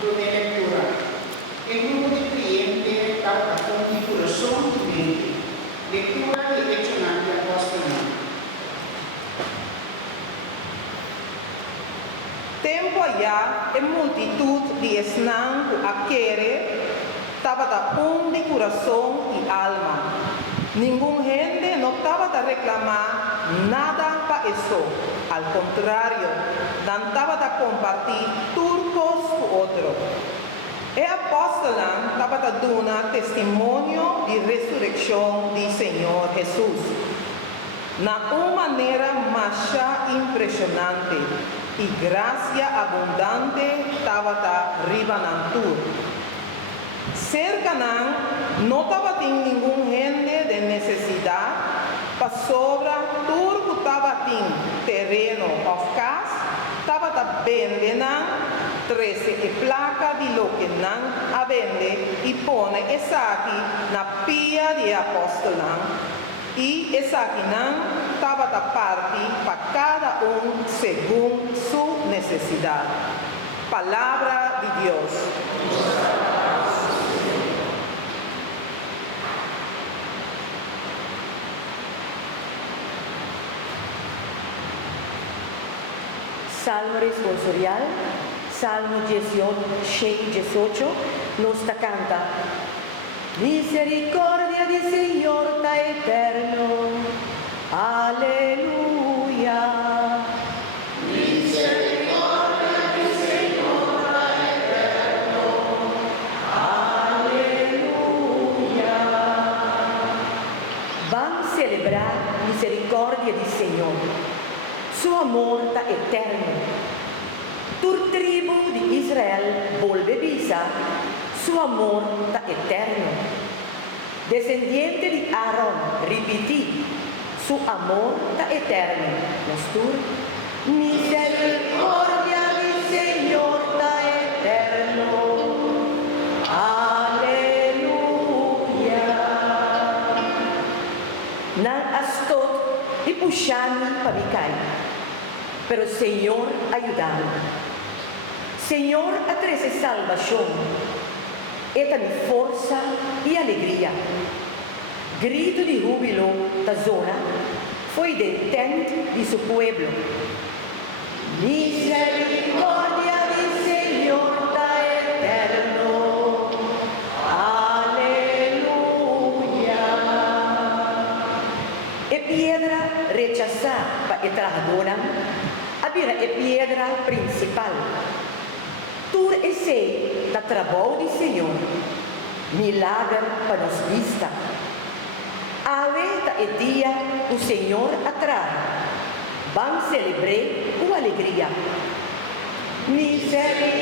Durante a leitura, o grupo de clientes estava com o coração e mente. Leitura de Hechos de Apóstolos. Tempo allá, a multitud de esnan a querer estava da de coração e alma. Nenhum gente não estava a reclamar nada para isso. Al contrário, não estava a compartilhar turcos com outro. E apóstolo estava a dar testemunho de ressurreição do Senhor Jesus. Na uma maneira mais impressionante e graça abundante estava a ribanantur. Cerca não estava tendo nenhum gente de necessidade, para sobra tudo que estava tendo terreno of casa, estava a vender, 13 placa de lo que não a vende e põe essa aqui na pia de apóstolo. E essa aqui não estava a parte para cada segundo sua necessidade. Palavra de Deus. Salmo responsorial, Salmo 18, nos canta. Misericordia del Señor está eterno, aleluya. Misericordia del Señor está eterno, aleluya. Van a celebrar misericordia del Señor. Su amor está eterno. Tu tribu de Israel vuelve visa, su amor está eterno. Descendiente de Aarón, repetí, su amor está eterno. Misericordia del Señor está eterno. Aleluya. Nan astot y puxani pabicay. Pero Señor, ayúdame. Señor, a trece salvación. Esta mi força e alegria. Grito de júbilo da zona foi detente de seu pueblo. Misericordia del Señor está eterno. Aleluya. E piedra rechazada para entrar havia a pedra principal. Tu esse da trabalho do Senhor, milagre para nos vista. Aveta é dia o Senhor atrás. Vamos celebrar com alegria. Misericórdia